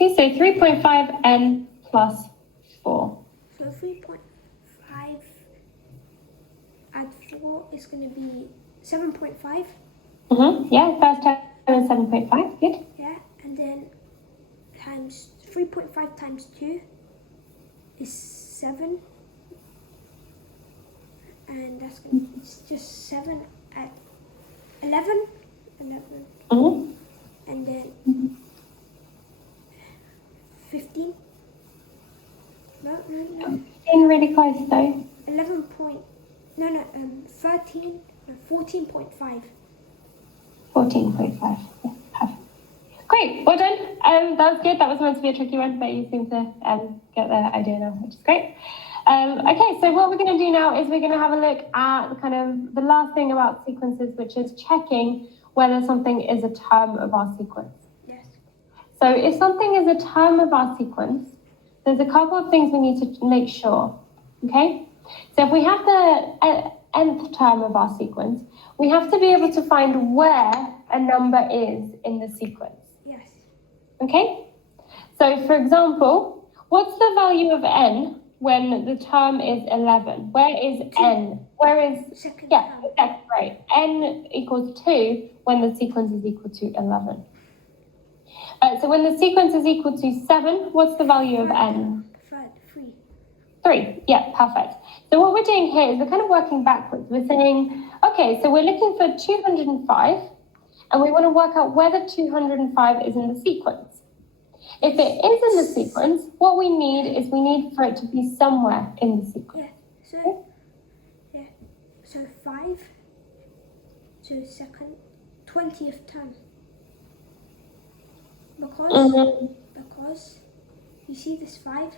Okay, so 3.5n plus 4. So 3.5 add 4 is going to be 7.5. Yeah, first term is 7.5. Good. Yeah, and then times 3.5 times 2 is 7. And that's going to it's just 7 at 11. 11. And then 15. No. 15 really close though. 11 point. No, 13. No, 14.5. 14.5. Yeah, perfect. Great, well done. That was good. That was meant to be a tricky one, but you seem to get the idea now, which is great. Okay, so what we're going to do now is we're going to have a look at kind of the last thing about sequences, which is checking whether something is a term of our sequence. Yes. So if something is a term of our sequence, there's a couple of things we need to make sure, okay? So if we have the nth term of our sequence, we have to be able to find where a number is in the sequence. Yes. Okay? So for example, what's the value of n when the term is 11? Where is n? Where is... Second yeah, term. that's right. N equals 2 when the sequence is equal to 11. So when the sequence is equal to 7, what's the value of n? 3. 3, yeah, perfect. So what we're doing here is we're kind of working backwards. We're saying, okay, so we're looking for 205, and we want to work out whether 205 is in the sequence. If it is in the sequence, what we need for it to be somewhere in the sequence. Yeah. So 5. So second 20th term. Because you see this 5.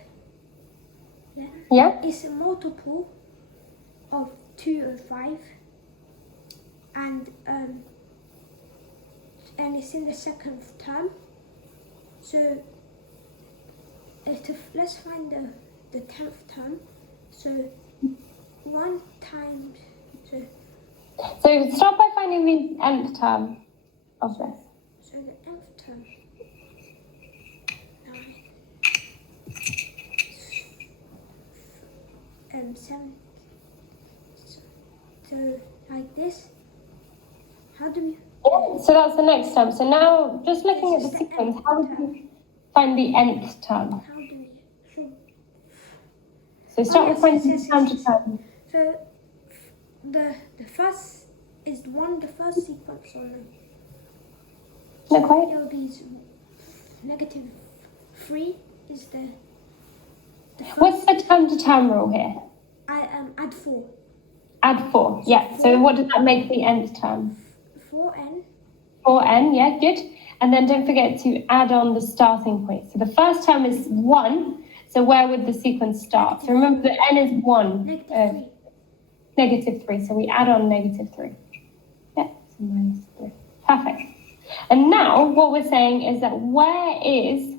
Yeah. It's a multiple of 205, and it's in the second term. So let's find the 10th term. So 1 times. So start by finding the nth term of this. So the nth term. 7. So like this. How do we? So that's the next term. So now, just looking at the sequence, how do we find the nth term? How do we? So start with finding the term to term. So the first is the first sequence on Not quite. it'll be -3 is the first. What's the term to term rule here? Add 4. Add 4, yeah. So what does that make the nth term? 4n. 4n, yeah, good. And then don't forget to add on the starting point. So the first term is 1. So where would the sequence start? So remember that n is 1. -3. So we add on -3. Yeah, so -3. Perfect. And now what we're saying is that where is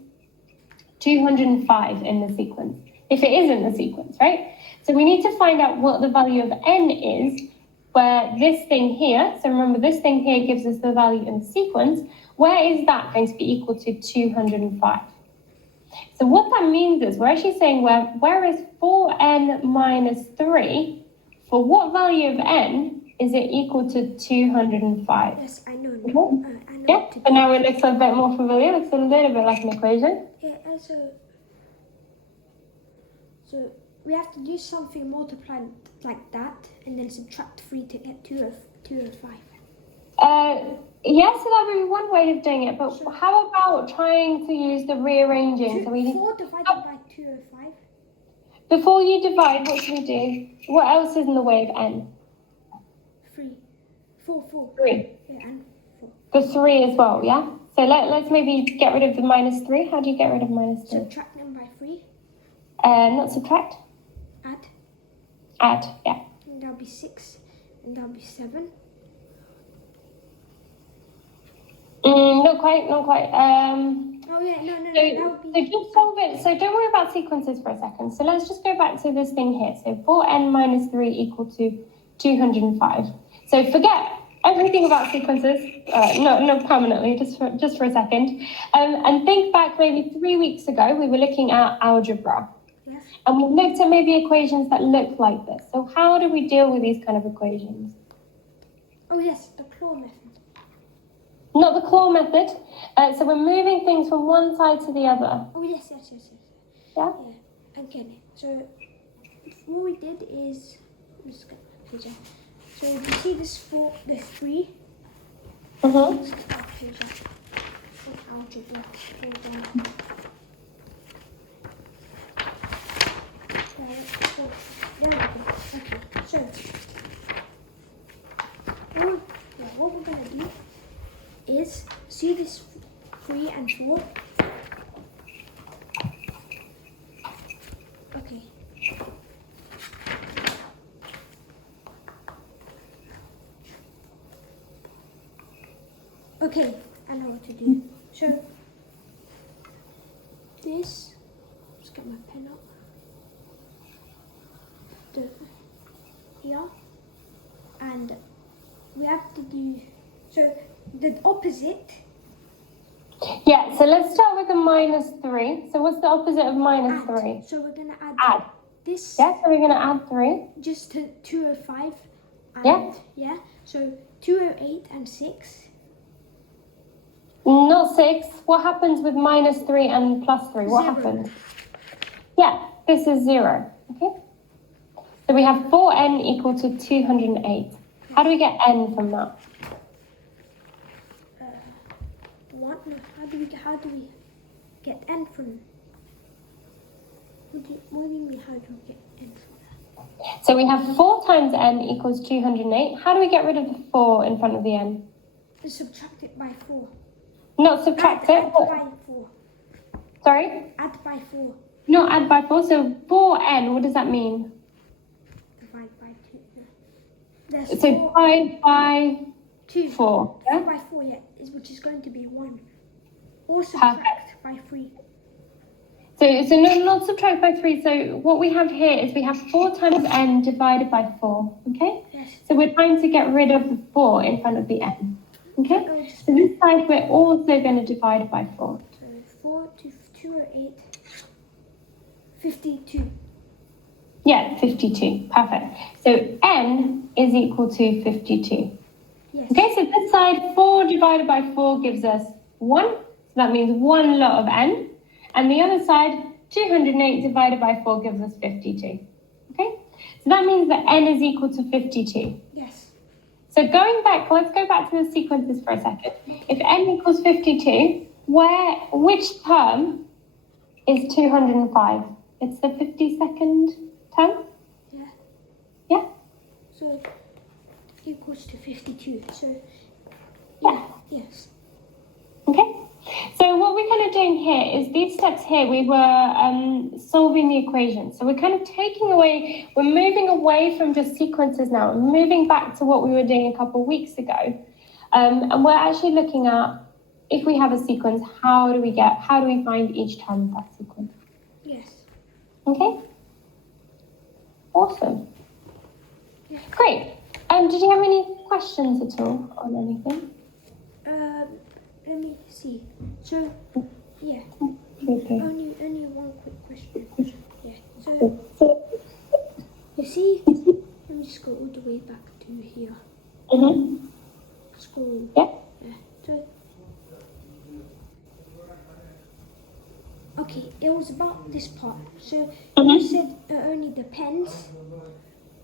205 in the sequence? If it is in the sequence, right? So we need to find out what the value of n is, where this thing here, so remember this thing here gives us the value in the sequence, where is that going to be equal to 205? So what that means is we're actually saying where is 4n minus 3, for what value of n is it equal to 205? Yes, I know. I know. Yeah, but now it looks a bit more familiar, it looks a little bit like an equation. Yeah, and so we have to do something multiplied like that, and then subtract 3 to get 205. Yes, so that would be one way of doing it, but how about trying to use the rearranging? 4 divided by 205. Before you divide, what should we do? What else is in the way of n? 3. 4. 3. Yeah, and 4. The 3 as well, yeah? So let's maybe get rid of the -3. How do you get rid of -3? Subtract them by 3. Not subtract. Add, yeah. And that'll be 6, and that'll be 7. Not quite. Oh yeah, no, that would be... So just solve it. So don't worry about sequences for a second. So let's just go back to this thing here. So 4n minus 3 equal to 205. So forget everything about sequences, not permanently, just for a second. And think back maybe 3 weeks ago, we were looking at algebra. Yes. And we looked at maybe equations that look like this. So how do we deal with these kind of equations? Oh yes, the claw method. Not the claw method. So we're moving things from one side to the other. Oh yes. Yeah? Yeah. Okay. So what we did is, I'm just gonna page up. So you see this the 3. Mm-hmm. Let's start page up with algebra. Hold on. There we go. Okay. So what we're gonna do is see this 3 and 4. Okay. Okay, I know what to do. So this, let's get my pen up. Here, and we have to do so the opposite. Yeah, so let's start with the -3. So what's the opposite of -3? So we're gonna Add. this. Yeah, so we're going to add 3. Just to 205. And, Yeah. Yeah. So 208 and 6. Not 6. What happens with -3 and +3? What 0. happens? Yeah, this is 0. Okay. So we have 4n equal to 208. How do we get n from that? What? No, how do we get n from? What do you mean? How do we get n from that? So we have 4 times n equals 208. How do we get rid of the 4 in front of the n? Just subtract it by 4. Not subtract Add it. by 4. Sorry? Add by 4. No, add by 4. So 4n, what does that mean? Divide by 2. There's So 4, divide by 2. 4. 4 Yeah? by 4, yeah, which is going to be 1. Or subtract by 3. So no, not subtract by 3. So what we have here is we have 4 times n divided by 4. Okay? Yes. So we're trying to get rid of the 4 in front of the n. Okay? So this side we're also going to divide it by 4. So 4 to 208, 52. Yeah, 52. Perfect. So n is equal to 52. Yes. Okay, so this side 4 divided by 4 gives us 1. So that means 1 lot of n. And the other side, 208 divided by 4 gives us 52. Okay? So that means that n is equal to 52. Yes. So going back, let's go back to the sequences for a second. If n equals 52, which term is 205? It's the 52nd term? Yeah. Yeah? So equals to 52. So Yeah. yes. Okay. So what we're kind of doing here is these steps here, we were solving the equation. So we're kind of we're moving away from just sequences now and moving back to what we were doing a couple of weeks ago. And we're actually looking at, if we have a sequence, how do we find each term of that sequence? Yes. Okay? Awesome. Yeah. Great. Did you have any questions at all on anything? Let me see. So yeah. Okay. Only one quick question. Yeah. So you see, let me just go all the way back to here. Mm-hmm. Scroll. Yeah. Yeah. So okay, it was about this part. So you said it only depends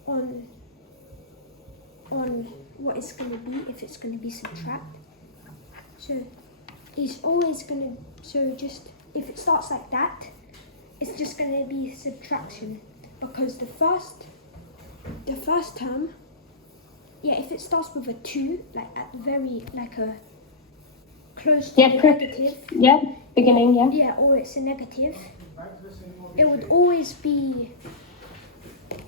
on what it's gonna be, if it's gonna be subtract. So it's always gonna, so just if it starts like that, it's just gonna be subtraction, because the first term, yeah, if it starts with a 2, like at very, like a close to negative, Yeah, beginning, yeah. yeah, or it's a negative, it would always be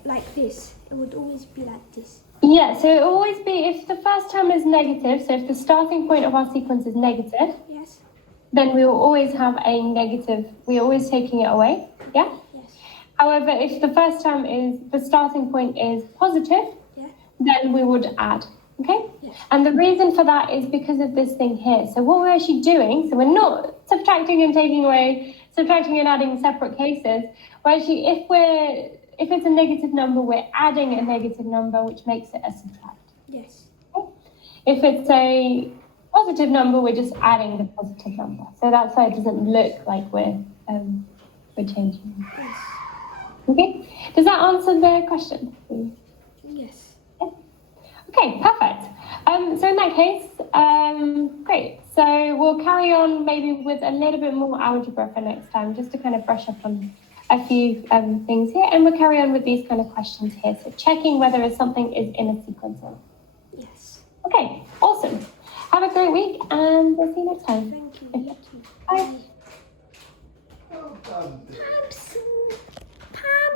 like this. It would always be like this. Yeah, so it will always be, if the first term is negative, so if the starting point of our sequence is negative, Yes. then we will always have a negative, we're always taking it away, yeah? Yes. However, if the first term the starting point is positive, Yeah. then we would add, Okay? Yes. And the reason for that is because of this thing here. So what we're actually doing, so we're not subtracting and taking away, subtracting and adding separate cases. We're actually, if it's a negative number, we're adding a negative number, which makes it a subtract. Yes. If it's a positive number, we're just adding the positive number. So that's why it doesn't look like we're changing. Yes. Okay? Does that answer the question? Yes. Okay, perfect. So in that case, great. So we'll carry on maybe with a little bit more algebra for next time, just to kind of brush up on a few things here. And we'll carry on with these kind of questions here. So checking whether something is in a sequence or not. Yes. Okay, awesome. Have a great week, and we'll see you next time. Thank you. Okay. You too. Bye. Absolutely.